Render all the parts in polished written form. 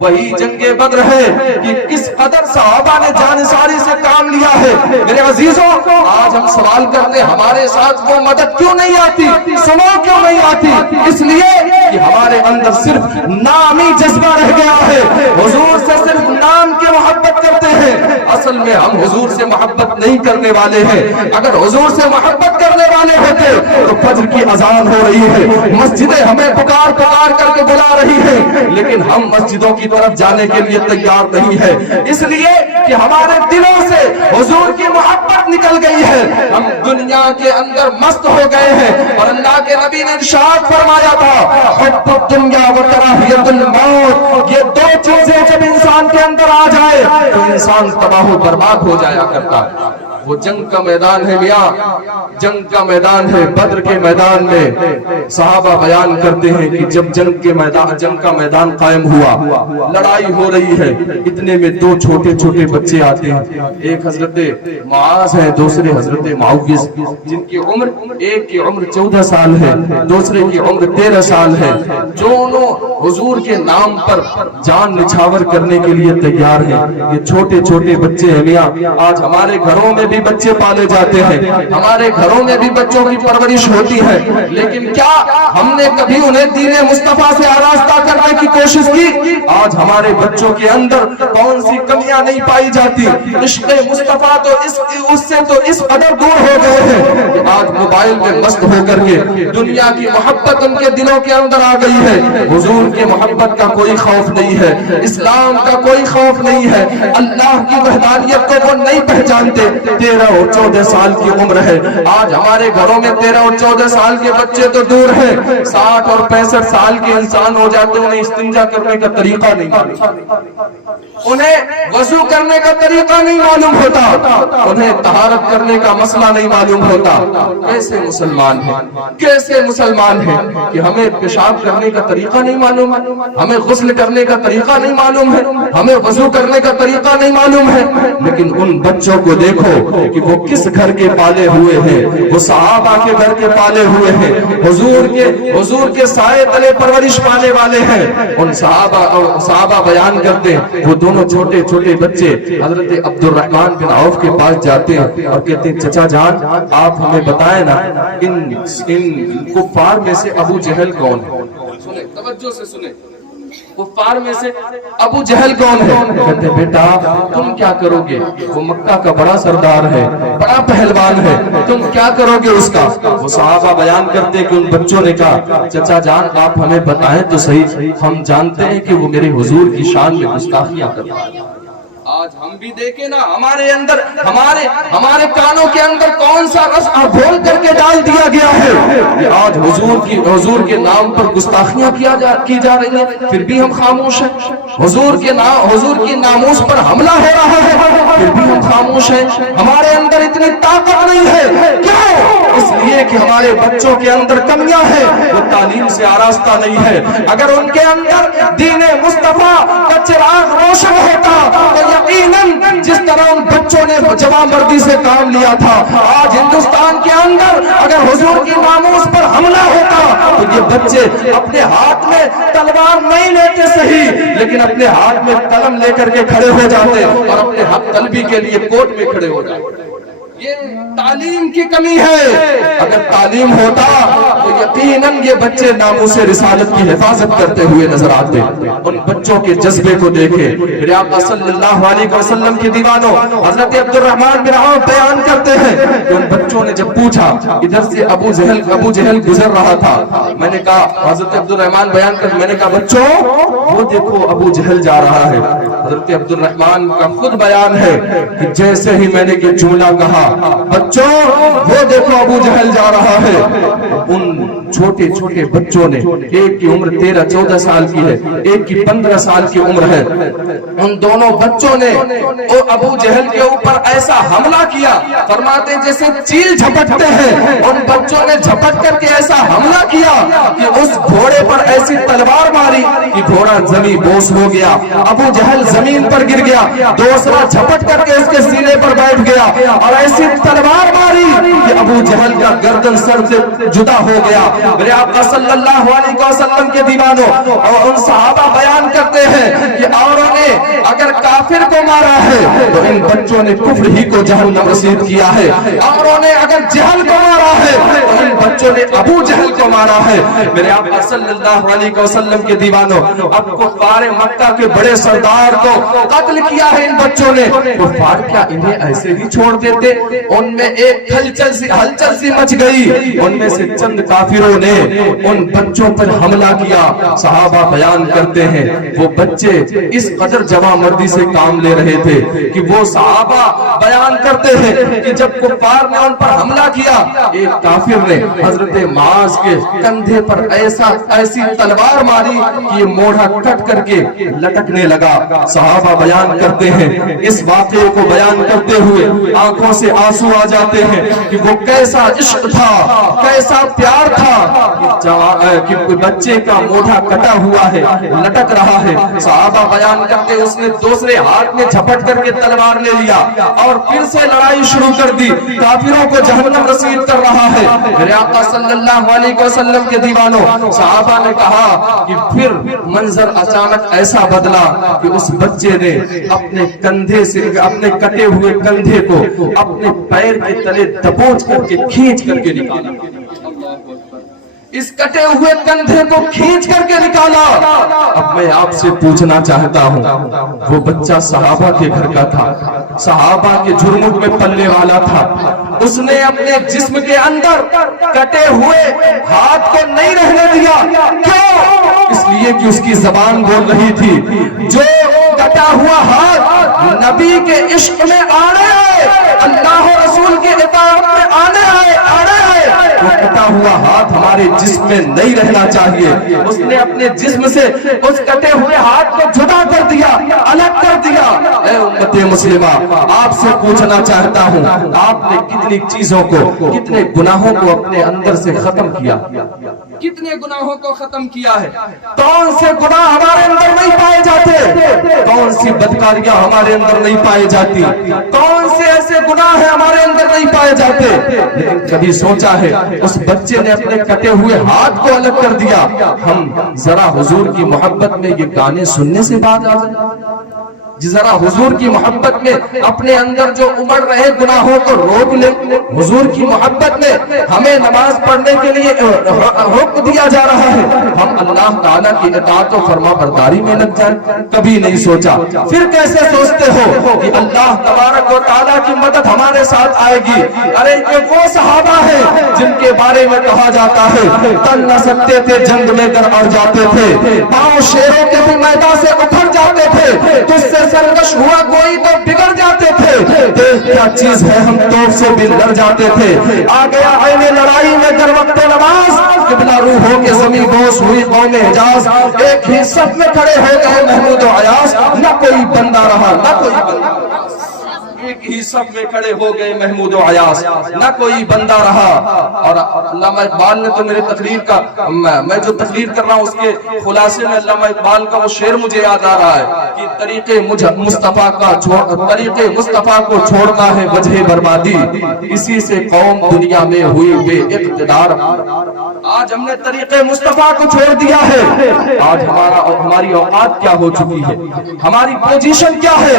وہی جنگ بدر ہے کہ کس قدر صحابہ نے جانثاری سے کام لیا ہے۔ میرے عزیزوں، آج ہم سوال کرتے ہمارے ساتھ وہ مدد کیوں نہیں آتی، سنو کیوں نہیں آتی؟ اس لیے کہ ہمارے اندر صرف نامی جذبہ رہ گیا ہے، حضور سے صرف نام کی محبت کرتے ہیں، اصل میں ہم حضور سے محبت نہیں کرنے والے ہیں۔ اگر حضور سے محبت کرنے والے ہوتے تو فجر کی اذان ہو رہی ہے، مسجدیں ہمیں پکار پکار کر کے بلا رہی ہیں، لیکن ہم مسجدوں کی طرف جانے کے لیے تیار نہیں ہے، اس لیے کہ ہمارے دلوں سے حضور کی محبت نکل گئی ہے، ہم دنیا کے اندر مست ہو گئے ہیں۔ اور اللہ کے نبی نے ارشاد فرمایا تھا، حب الدنیا و کراہیت الموت، یہ دو چیزیں جب انسان کے اندر آ جائے تو انسان تباہ و برباد ہو جایا کرتا ہے۔ وہ جنگ کا میدان ہے میاں، جنگ کا میدان ہے۔ بدر کے میدان میں صحابہ بیان کرتے ہیں کہ جب جنگ کا میدان قائم ہوا، لڑائی ہو رہی ہے، اتنے میں دو چھوٹے چھوٹے بچے آتے ہیں، ایک حضرت معاذ ہے، دوسرے حضرت معوذ، جن کی عمر، ایک کی عمر 14 سال ہے، دوسرے کی عمر 13 سال ہے، دونوں حضور کے نام پر جان نچھاور کرنے کے لیے تیار ہیں۔ یہ چھوٹے چھوٹے بچے ہیں میاں، آج ہمارے گھروں میں بھی بچے پالے جاتے ہیں، ہمارے گھروں میں بھی بچوں کی پرورش ہوتی ہے، لیکن کیا ہم نے کبھی انہیں دین مصطفیٰ سے آراستہ کرنے کی کوشش کی؟ آج ہمارے بچوں کے اندر کون سی کمیاں نہیں پائی جاتی؟ عشق مصطفیٰ تو اس سے تو اس قدر دور ہو گئے ہیں کہ آج موبائل میں مست ہو کر کے دنیا کی محبت ان کے دلوں کے اندر آ گئی ہے۔ حضور کی محبت کا کوئی خوف نہیں ہے، اسلام کا کوئی خوف نہیں ہے، اللہ کی وحدانیت کو وہ نہیں پہچانتے۔ 13 اور 14 سال کی عمر ہے، آج ہمارے گھروں میں 13 اور 14 سال کے بچے تو دور ہیں، 60 اور 65 سال کے انسان ہو جاتے، انہیں استنجا کرنے کا طریقہ نہیں معلوم، انہیں وضو کرنے کا طریقہ نہیں معلوم ہوتا، انہیں طہارت کرنے کا مسئلہ نہیں معلوم ہوتا۔ کیسے مسلمان ہیں، کیسے مسلمان ہیں کہ ہمیں پیشاب کرنے کا طریقہ نہیں معلوم ہے، ہمیں غسل کرنے کا طریقہ نہیں معلوم ہے، ہمیں وضو کرنے کا طریقہ نہیں معلوم ہے۔ لیکن ان بچوں کو دیکھو کہ وہ کس گھر کے پالے ہوئے ہیں، وہ صحابہ کے گھر کے پالے ہوئے ہیں، حضور کے سائے تلے پرورش پانے والے ہیں۔ ان صحابہ بیان کرتے ہیں، وہ دونوں چھوٹے چھوٹے بچے حضرت عبد الرحمن بن عوف کے پاس جاتے ہیں اور کہتے ہیں، چچا جان آپ ہمیں بتائیں نا، ان کفار میں سے ابو جہل کون ہے؟ سنیں، توجہ سے سنیں، کفار میں سے ابو جہل کون ہے؟ کہتے ہیں بیٹا تم کیا کرو گے، وہ مکہ کا بڑا سردار ہے، بڑا پہلوان ہے، تم کیا کرو گے اس کا؟ وہ صحابہ بیان کرتے کہ ان بچوں نے کہا، چچا جان آپ ہمیں بتائیں تو صحیح، ہم جانتے ہیں کہ وہ میرے حضور کی شان میں گستاخیاں کرتا ہے۔ آج ہم بھی دیکھیں نا، ہمارے اندر ہمارے کانوں کے اندر کون سا رس گھول کر کے ڈال دیا گیا ہے کہ آج حضور کے نام پر گستاخیاں کی جا رہی ہیں، پھر بھی ہم خاموش ہیں۔ حضور کی ناموس پر حملہ ہو رہا ہے، پھر بھی ہم خاموش ہیں۔ ہمارے اندر اتنی طاقت نہیں ہے، کیوں؟ اس لیے کہ ہمارے بچوں کے اندر کمیاں ہیں، وہ تعلیم سے آراستہ نہیں ہے۔ اگر ان کے اندر دین مصطفیٰ کا چراغ روشن ہوتا تو یقیناً جس طرح ان بچوں نے جوان مردی سے کام لیا تھا، آج ہندوستان کے اندر اگر حضور کی ناموس پر حملہ ہوتا تو یہ بچے اپنے ہاتھ میں تلوار نہیں لیتے صحیح، لیکن اپنے ہاتھ میں قلم لے کر کے کھڑے ہو جاتے اور اپنے حق طلبی کے لیے کوٹ میں کھڑے ہو جاتے۔ یہ تعلیم کی کمی ہے، اگر تعلیم ہوتا تو یقیناً یہ بچے ناموس رسالت کی حفاظت کرتے ہوئے نظر آتے۔ ان بچوں کے جذبے کو دیکھیں، میرے آقا صلی اللہ علیہ وسلم کے دیوانوں حضرت عبد الرحمن بن عوف بیان کرتے ہیں کہ ان بچوں نے جب پوچھا، ادھر سے ابو جہل گزر رہا تھا، میں نے کہا، حضرت عبد الرحمن بیان کرتے، میں نے کہا بچوں وہ دیکھو ابو جہل جا رہا ہے۔ حضرت عبد الرحمن کا خود بیان ہے کہ جیسے ہی میں نے یہ جملہ کہا، بچوں وہ دیکھو ابو جہل جا رہا ہے۔ ان چھوٹے چھوٹے بچوں نے، ایک کی عمر 13-14 سال کی ہے، ایک کی 15 سال کی عمر ہے، ان دونوں بچوں نے ابو جہل کے اوپر ایسا حملہ کیا، فرماتے ہیں جیسے چیل جھپٹتے ہیں، ان بچوں نے جھپٹ کر کے ایسا حملہ کیا کہ اس گھوڑے پر ایسی تلوار ماری کہ گھوڑا زمین بوس ہو گیا، ابو جہل زمین پر گر گیا، دوسرا جھپٹ کر کے اس کے سینے پر بیٹھ گیا اور ایسی تلوار ماری کہ ابو جہل کا گردن سر سے جدا ہو गया। मेरे आका सल्लल्लाहु अलैहि वसल्लम के दीवानों, और उन सहाबा बयान करते हैं कि औरों ने अगर काफिर को मारा है तो इन बच्चों ने कुफ्र ही को जहन्नम रसीद किया है, औरों ने अगर जहल को मारा है तो इन बच्चों ने अबू जहल को मारा है। मेरे आका सल्लल्लाहु अलैहि वसल्लम के दीवानों, अब कुफ्फार मक्का के बड़े सरदार को कत्ल किया है इन बच्चों ने। कुफ्फार क्या इन्हें ऐसे ही छोड़ देते? उनमें एक हलचल सी मच गई। उनमें से चंद काफिरों ने उन बच्चों पर हमला किया। सहाबा बयान करते हैं वो बच्चे इस कदर जवामर्दी से काम ले रहे थे कि वो सहाबा बयान करते हैं कि जब कुफ्फार ने उन पर हमला किया, एक काफिर ने हजरत माज के कंधे पर ऐसी तलवार मारी कि ये मोढ़ा कट करके लटकने लगा। सहाबा बयान करते हैं, इस वाक़े को बयान करते हुए आंखों से आंसू आ जाते हैं कि वो कैसा इश्क था, कैसा प्यार था कि बच्चे का मोढ़ा कटा हुआ है, लटक रहा है। सहाबा बयान करते उसने दूसरे हाथ में झपट करके तलवार ले लिया और फिर से लड़ाई शुरू कर दी। काफिरों को जहन्नम रसीद कर रहा है। मेरे आका सल्लल्लाहु अलैहि वसल्लम के दीवानों, सहाबा ने कहा कि फिर मंजर अचानक ऐसा बदला कि उस बच्चे ने अपने कंधे से अपने कटे हुए कंधे को अपने पैर के तले दबोच करके खींच करके निकाला। इस कटे हुए कंधे को खींच करके निकाला। अब मैं आपसे पूछना चाहता हूँ, वो बच्चा सहाबा के घर का था, सहाबा के जुर्मुट में पलने वाला था। उसने अपने जिस्म के अंदर कटे हुए हाथ को नहीं रहने दिया। क्यों? इसलिए कि उसकी जबान बोल रही थी, जो कटा हुआ हाथ नबी के इश्क में आने आए, अल्लाह रसूल के इताअत में आने आए, वो कटा हुआ हाथ हमारे जिस्म में नहीं रहना चाहिए। उसने अपने जिस्म से उस कटे हुए हाथ को जुदा कर दिया, अलग कर दिया। ऐ उम्मते मुस्लिमा, आपसे पूछना चाहता हूँ, आपने कितनी चीजों को, कितने गुनाहों को अपने अंदर से खत्म किया? कितने गुनाहों को खत्म किया है? कौन से गुनाह हमारे अंदर नहीं पाए जाते? कौन सी बदकारियां हमारे अंदर नहीं पाई जाती? कौन से ऐसे गुनाह है हमारे अंदर नहीं पाए जाते? लेकिन कभी सोचा है उस बच्चे ने अपने कटे हुए हाथ को अलग कर दिया। हम जरा हुजूर की मोहब्बत में ये गाने सुनने से बात आ जाए, जरा हुजूर की मोहब्बत में अपने अंदर जो उमड़ रहे गुनाहों को रोक ले। हुजूर की मोहब्बत में हमें नमाज पढ़ने के लिए हुक्म दिया जा रहा है, हम अल्लाह ताला की इताअत और फरमाबरदारी में लग जाए। कभी नहीं सोचा। फिर कैसे सोचते हो कि अल्लाह तबारक व तआला की मदद हमारे साथ आएगी? अरे ये वो सहाबा है जिनके बारे में कहा जाता है, तन न सकते थे जंग में कर और जाते थे, पांव शेरों के भी मैदान से उखड़ जाते थे, तुझसे सरकश हुआ कोई तो बिगड़ जाते थे, देख क्या चीज है हम तोप से भी लड़ जाते थे। आ गया आईने लड़ाई में दर वक्त नमाज, किबला रूह हो के ज़मीं बोस हुई कौमे हिजाज, एक ही सब में खड़े हो गए महमूद और अयास, न कोई बंदा रहा न कोई बंदा, एक ही सब में खड़े हो गए महमूद और अयास, न कोई बंदा रहा। और अल्लामा इकबाल ने तो मेरे तकरीर का, मैं जो तकरीर कर रहा हूँ उसके खुलासे में अल्लामा इकबाल का वो शेर मुझे याद आ रहा है कि तरीके मुस्तफा को छोड़ना है वजह बर्बादी, इसी से कौम दुनिया में हुई बेइक़्तिदार। आज हमने तरीके मुस्तफा को छोड़ दिया है। आज हमारी औकात क्या हो चुकी है, हमारी पोजीशन क्या है,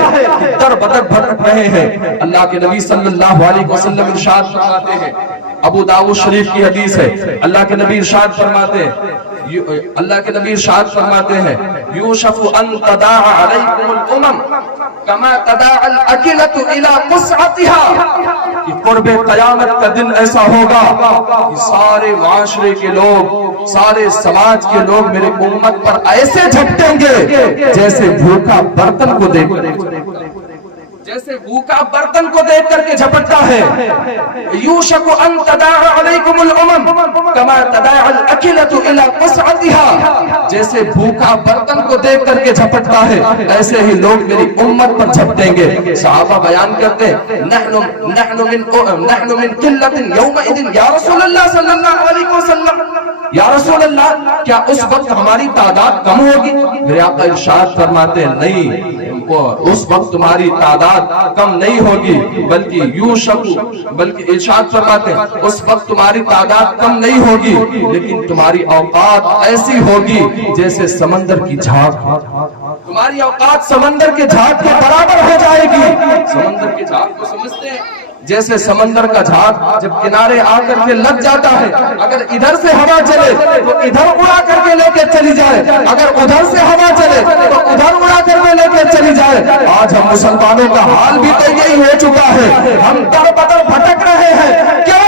दर बदर भटक रहे हैं। अल्लाह के नबी सल्लल्लाहु अलैहि वसल्लम इरशाद फरमाते हैं, अबू दाऊद शरीफ की हदीस है, अल्लाह के नबी इरशाद फरमाते हैं, अल्लाह के नबी इरशाद फरमाते हैं, यूशफु अन तदाअ अलैकुमुल उमम कमा तदाअल अकिलतु इला कुसअतिहा, कि क़ुर्बे क़यामत का दिन ऐसा होगा कि सारे माशरे के लोग, सारे समाज के लोग मेरे उम्मत पर ऐसे झपटेंगे जैसे भूखा बर्तन को देखकर, जैसे भूखा बर्तन को देख करके झपटता है। यूशकु अन तदाअ अलैकुमुल उमम कमा तदाअल अकिलतु इला कुसअतिहा, जैसे भूखा बर्तन को देख करके झपटता है ऐसे ही लोग मेरी उम्मत पर झपटेंगे। सहाबा बयान करते हैं, नहनु मिन किल्लतिन यौमइदिन या रसूलल्लाह सल्लल्लाहु अलैहि वसल्लम, या रसूल अल्लाह क्या उस वक्त हमारी तादाद कम होगी? मेरे आका इरशाद फरमाते हैं, नहीं, उस वक्त तुम्हारी तादाद कम नहीं होगी, बल्कि बल्कि इरशाद फरमाते हैं उस वक्त तुम्हारी तादाद कम नहीं होगी, लेकिन तुम्हारी औकात ऐसी होगी जैसे समंदर की झाग। तुम्हारी औकात समंदर के झाग के बराबर हो जाएगी। समंदर के झाग को समझते हैं? जैसे समंदर का झाग जब किनारे आकर के लग जाता है, अगर इधर से हवा चले तो इधर उड़ा करके लेके चली जाए, अगर उधर से हवा चले तो उधर उड़ा करके लेके चली जाए। आज हम मुसलमानों का हाल भी तो यही हो चुका है। हम दर बदर भटक रहे हैं। क्यों?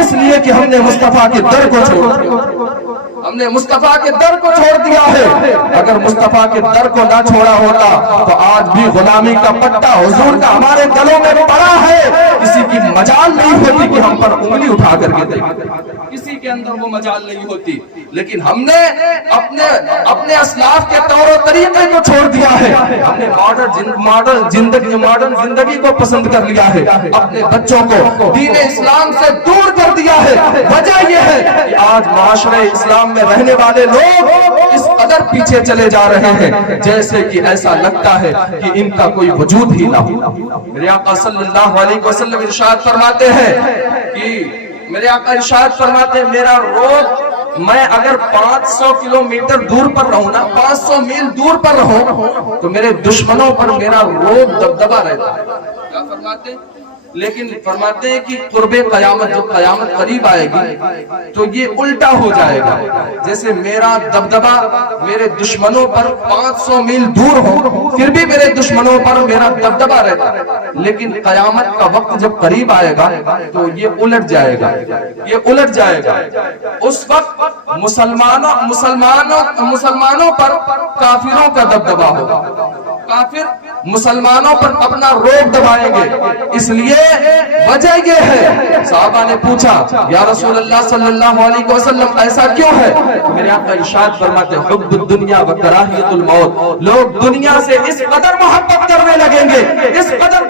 इसलिए कि हमने मुस्तफा के दर को छोड़ दिया। हमने मुस्तफा के दर को छोड़ दिया है। अगर मुस्तफा के दर को ना छोड़ा होता तो आज भी गुलामी का पट्टा हुजूर का हमारे गलों में पड़ा है। किसी की मजाल नहीं होती कि हम पर उंगली उठा करके देखें, किसी के अंदर वो मजाल नहीं होती। लेकिन हमने अपने असलाफ के तौर तरीके को छोड़ दिया है। हमने मॉडर्न जिंदगी को पसंद कर लिया है। अपने बच्चों को दीन इस्लाम से दूर कर दिया है। वजह यह है कि आज माशरे इस्लाम में रहने वाले लोग इस कदर पीछे चले जा रहे हैं जैसे कि ऐसा लगता है कि इनका कोई वजूद ही ना हो। मेरे आका सल्लल्लाहु अलैहि वसल्लम इरशाद फरमाते हैं मेरा रोग, मैं अगर 500 किलोमीटर दूर पर रहूं ना, 500 मील दूर पर रहूं तो मेरे दुश्मनों पर मेरा रोग दबदबा रहता है। क्या फरमाते? लेकिन फरमाते हैं कि कुर्बे क़यामत, जब क़यामत करीब आएगी तो ये उल्टा हो जाएगा। जैसे मेरा दबदबा मेरे दुश्मनों पर 500 मील दूर हो, फिर भी मेरे दुश्मनों पर मेरा दबदबा रहता है। लेकिन क़यामत का वक्त जब करीब आएगा तो ये उलट जाएगा, ये उलट जाएगा। उस वक्त मुसलमानों पर काफिरों का दबदबा होगा। काफिर मुसलमानों पर अपना रोब दबाएंगे। इसलिए वजह ये है, साहबा ने पूछा या रसूल अल्लाह सल्लल्लाहु अलैहि वसल्लम ऐसा क्यों है? मेरे आका इरशाद फरमाते हैं हुब्बुद दुनिया व कराहियतुल मौत। लोग दुनिया से इस कदर मोहब्बत करने लगेंगे, इस कदर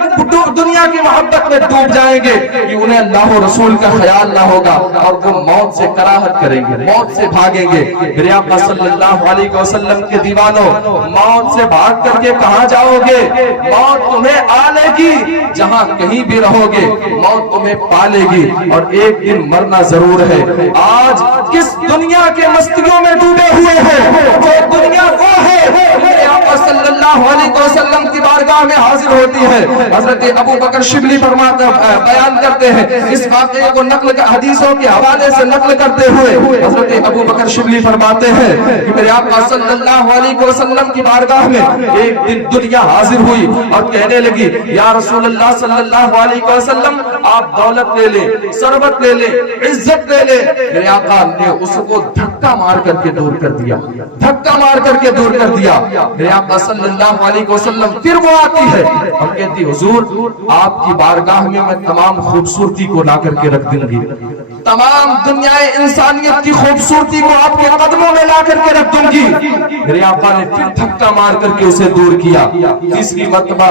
दुनिया की मोहब्बत में डूब जाएंगे कि उन्हें अल्लाह और रसूल का ख्याल ना होगा और वो मौत से कराहत करेंगे, मौत से भागेंगे। मेरे आका सल्लल्लाहु अलैहि वसल्लम के दीवानों, मौत से भाग करके कहां जाओगे? मौत तुम्हें आलेगी, जहां कहीं भी रहोगे मौत तुम्हें पालेगी और एक दिन मरना जरूर है। आज किस दुनिया के मस्तियों में डूबे हुए हैं? जो दुनिया वो है सल्लल्लाहु अलैहि वसल्लम की बारगाह में हाजिर होती है। हजरत अबू बकर शिबली बयान करते हैं इस वाक़े को हदीसों के हवाले से नकल करते हुए हजरत अबू बकर शिबली फरमाते हैं कि मेरे आका सल्लल्लाहु अलैहि वसल्लम की बारगाह में एक दिन दुनिया हाजिर हुई और कहने लगी या रसूल अल्लाह सल्लल्लाहु अलैहि वसल्लम, आप दौलत ले ले, सरबत ले ले, इज्जत ले ले। मेरे आका ने उसको धक्का मार करके दूर कर दिया, धक्का मार करके दूर कर दिया। मेरे आका सल्लल्लाहु अलैहि वसल्लम फिर वो आती है और कहती हुजूर आपकी बारगाह में मैं तमाम खूबसूरती को ला करके रख दूंगी, तमाम दुनिया इंसानियत की खूबसूरती को आपके कदमों में ला करके रख दूंगी। मेरे आका ने फिर धक्का मार करके उसे दूर किया। तीसरी मर्तबा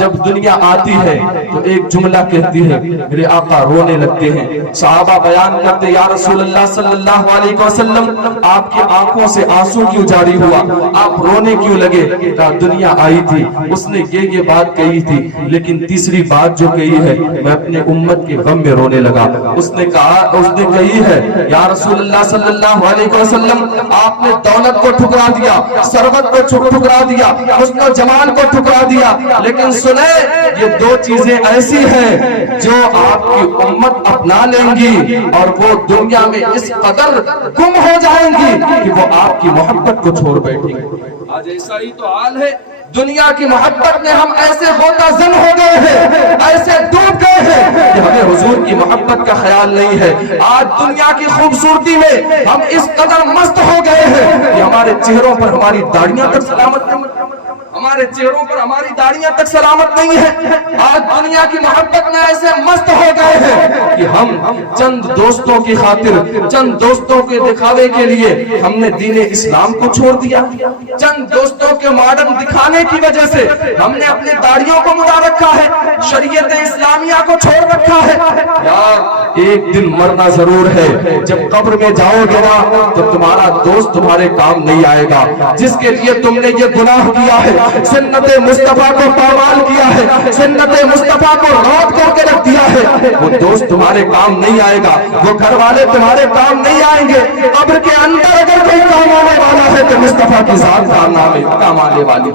जब दुनिया आती है तो एक जुमला कहती है, मेरे आका रोने लगते हैं। सहाबा बयान करते या रसूल अल्लाह सल्लल्लाहु अलैहि वसल्लम, आपकी आंखों से आंसू क्यों जारी हुआ, आप रोने क्यों लगे? कहा दुनिया आई थी, उसने ये बात कही थी, लेकिन तीसरी बात जो कही है मैं अपने उम्मत के गम में रोने लगा। उसने कही है या रसूल अल्लाह सल्लल्लाहु अलैहि वसल्लम, आपने दौलत को ठुकरा दिया, सरबत को ठुकरा दिया, हुस्न जमाल को ठुकरा दिया, लेकिन सुने ये दो चीजें ऐसी हैं जो आपकी उम्मत अपना लेंगी और वो दुनिया में इस कदर गुम हो जाएंगी कि वो आपकी मोहब्बत को छोड़ बैठेंगी। आज ऐसा ही तो हाल है। दुनिया की मोहब्बत में हम ऐसे गोताज़न हो गए हैं, ऐसे डूब गए हैं कि हमें हुजूर की मोहब्बत का ख्याल नहीं है। आज दुनिया की खूबसूरती में हम इस कदर मस्त हो गए हैं कि हमारे चेहरों पर हमारी दाढ़ियां तक सलामत नहीं, हमारे चेहरों पर हमारी दाढ़ियां तक सलामत नहीं है। आज दुनिया की मोहब्बत में ऐसे मस्त हो गए हैं कि हम चंद दोस्तों की खातिर, चंद दोस्तों के दिखावे के लिए हमने दीन इस्लाम को छोड़ दिया। चंद दोस्तों के मॉडर्न दिखाने की वजह से हमने अपनी दाढ़ियों को मुड़ा रखा है, शरीयत इस्लामिया को छोड़ रखा है। यार एक दिन मरना जरूर है। जब कब्र में जाओगे ना तो तुम्हारा दोस्त तुम्हारे काम नहीं आएगा। जिसके लिए तुमने ये गुनाह किया है, सुन्नत मुस्तफा को पामाल किया है, सुन्नत मुस्तफा को रौद करके रख दिया है, वो दोस्त तुम्हारे काम नहीं आएगा, वो घर वाले तुम्हारे काम नहीं आएंगे। कब्र के अंदर अगर कोई काम आने वाला है तो मुस्तफा की जात काम आने वाली।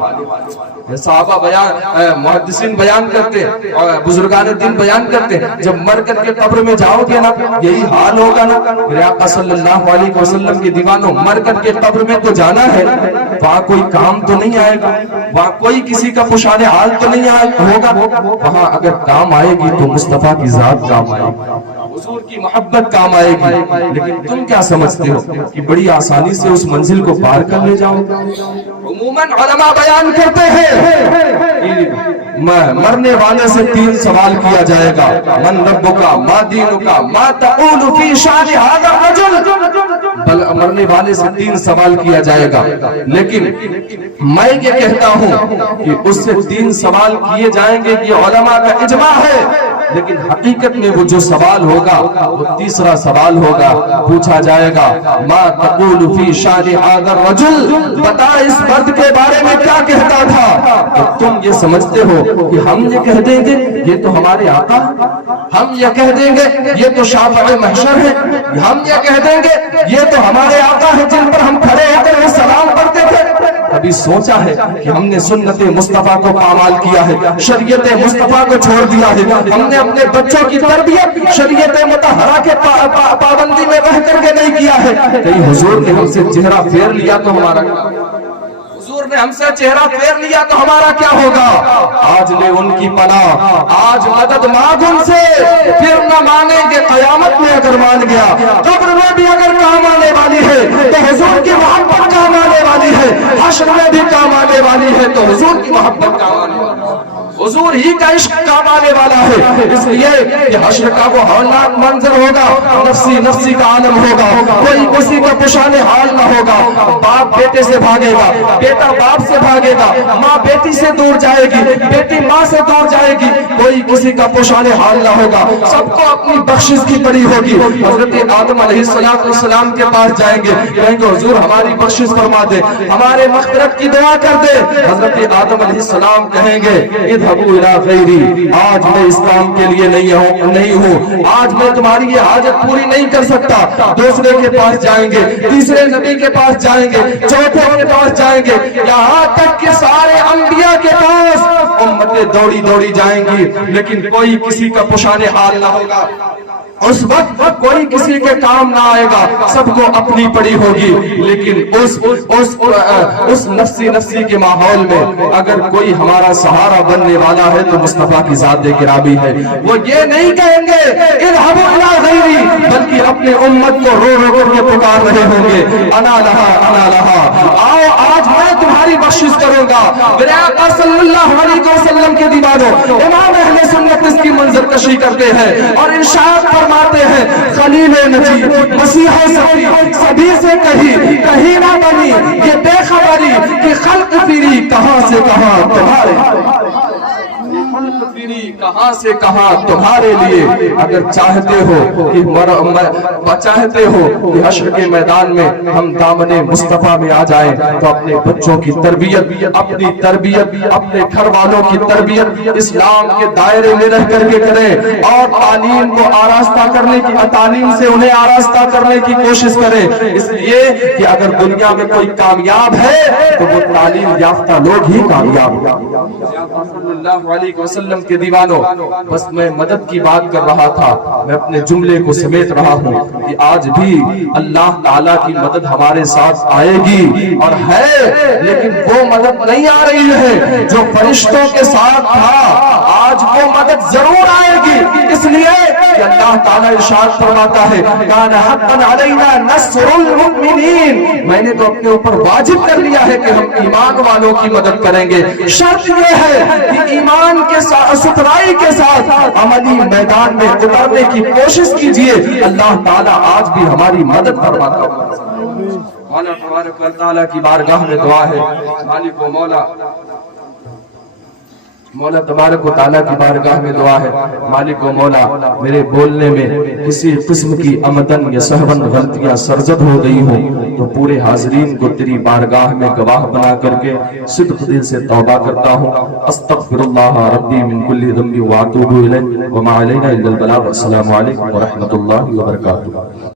सहाबा बयान मुहद्दिसीन बयान करते और बुजुर्गान दिन बयान करते, जब मर करके कब्र में जाओगे ना यही हाल होगा ना। मेरे आका सल्लल्लाहु अलैहि वसल्लम के दीवानों, मर करके कब्र में तो जाना है, वहाँ कोई काम तो नहीं आएगा, वहाँ कोई किसी का पुशाने हाल तो नहीं होगा, वहाँ अगर काम आएगी तो मुस्तफा की जात काम आएगी, हुजूर की मोहब्बत काम आएगी। लेकिन तुम क्या समझते हो कि बड़ी आसानी से उस मंजिल को पार कर ले जाओगे? उमूमन उलमा बयान करते हैं मरने वाले से 3 सवाल किया जाएगा, मन रब्बुका, मा दीनुका, मा तक़ूलु फी शानि हाज़ा रजुल। मरने वाले से 3 सवाल किया जाएगा, लेकिन मैं ये कहता हूँ कि उससे 3 सवाल किए जाएंगे, ये उलमा का इजमा है, लेकिन हकीकत में वो जो सवाल होगा वो तीसरा सवाल होगा। पूछा जाएगा मा तक़ूलु फी शानि हाज़ा रजुल, बता इस मर्द के बारे में क्या कहता था। तो तुम ये समझते हो कि हम ये कह देंगे ये तो हमारे आका, हम ये कह देंगे ये तो शाफ़िई महशर है, हम ये कह देंगे ये तो हमारे आका है जिन पर हम खड़े होकर सलाम पढ़ते थे। कभी सोचा है कि हमने सुन्नत मुस्तफा को पामाल किया है, शरीयत मुस्तफा को छोड़ दिया है, हमने अपने बच्चों की तरबियत शरीयत मुतहरा के पाबंदी में रह करके नहीं किया है। कहीं हुजूर ने हमसे चेहरा फेर लिया तो हमारा, हुजूर ने हमसे चेहरा फेर लिया तो हमारा क्या होगा। आज ले उनकी पनाह, आज मदद मांग उनसे, फिर न मांगेंगे कयामत में अगर मान गया, कब्र में भी अगर काम आने वाली है तो हुजूर की मोहब्बत काम आने वाली है, हश्र में भी काम आने वाली है तो हुजूर की मोहब्बत काम आने वाली है, हुजूर ही का इश्क काम आने वाला है। इसलिए कि हश्र का वो हौलनाक मंजर होगा, नफ्सी नफ्सी का आलम होगा, कोई किसी का पुशाने हाल ना होगा, बाप बेटे से भागेगा, बेटा बाप से भागेगा, माँ बेटी से दूर जाएगी, बेटी माँ से दूर जाएगी, कोई किसी का पुशाने हाल ना होगा, सबको अपनी बख्शिश की पड़ी होगी। हजरत आदम अलैहिस्सलाम के पास जाएंगे, कहेंगे हुजूर हमारी बख्शिश फरमा दे, हमारे मग़फ़िरत की दुआ कर दे। हजरत आदम अलैहिस्सलाम कहेंगे इज़हबू इला ग़ैरी, आज मैं इस काम के लिए नहीं हूँ, आज मैं तुम्हारी ये हाजत पूरी नहीं कर सकता। दूसरे के पास जाएंगे, तीसरे नबी के पास जाएंगे, चौथे के पास जाएंगे, यहाँ तक कि सारे अंबिया के पास उम्मतें दौड़ी दौड़ी जाएंगी, लेकिन कोई किसी का पुशाने हाल ना होगा। उस वक्त कोई किसी के काम ना आएगा, सबको अपनी पड़ी होगी। लेकिन उस नफ्सी नफ्सी के माहौल में अगर कोई हमारा सहारा बनने वाला है तो मुस्तफा की ज़ात गिरामी है। वो ये नहीं कहेंगे इज़हबू इला ग़ैरी, बल्कि अपने उम्मत को रो रो करके पुकार रहे होंगे अना लहा अना लहा, आओ आज मैं तुम्हारी बख्शिश करूंगा। मेरे आका सल्लल्लाहु अलैहि वसल्लम के दीवानों, इमाम अहले सुन्नत इसकी मंजरकशी करते हैं और इरशाद फरमाते हैं खलील नजी मसीह सफी सभी से कहीं ना बनी ये बेखबरी कि खल्क फिरी कहां से कहां तुम्हारे, कहां से कहां तुम्हारे लिए। अगर चाहते हो कि हश्र के मैदान में हम दामने मुस्तफा में आ जाएं तो अपने बच्चों की तरबियत, अपनी तरबियत, अपने घर वालों की तरबियत इस्लाम के दायरे में रह करके करें और तालीम को आरास्ता करने की, तालीम से उन्हें आरास्ता करने की कोशिश करें। इसलिए कि अगर दुनिया में कोई कामयाब है तो वो तालीम याफ्ता लोग ही कामयाब हैं। वसल्लम के दीवानों, बस मैं मदद की बात कर रहा था, मैं अपने जुमले को समेट रहा हूँ कि आज भी अल्लाह ताला की मदद हमारे साथ आएगी और है, लेकिन वो मदद नहीं आ रही है जो फरिश्तों के साथ था, आज वो मदद जरूर आएगी। इसलिए कि अल्लाह ताला इरशाद फरमाता है काना हक़्क़न अलैना नस्रुल मुमिनीन, मैंने तो अपने ऊपर वाजिब कर लिया है कि हम ईमान वालों की मदद करेंगे। शर्त ये है कि ईमान के साथ, सुथराई के साथ अमली मैदान में उतरने की कोशिश कीजिए, अल्लाह ताला आज भी हमारी मदद फरमाता है। मौला तबारक व तआला की बारगाह में दुआ है, मालिक व मौला مولا تبارک و تعالیٰ کی بارگاہ میں دعا ہے، مالک و مولا میرے بولنے میں کسی قسم کی عمدن یا سہون غلطیاں سرزد ہو گئی ہوں تو پورے حاضرین کو تیری بارگاہ میں گواہ بنا کر کے صدق دل سے توبہ کرتا ہوں۔ استغفر اللہ ربی من کل ذنب واتوب الیہ وما علینا الا البلاغ۔ السلام علیکم ورحمۃ اللہ وبرکاتہ۔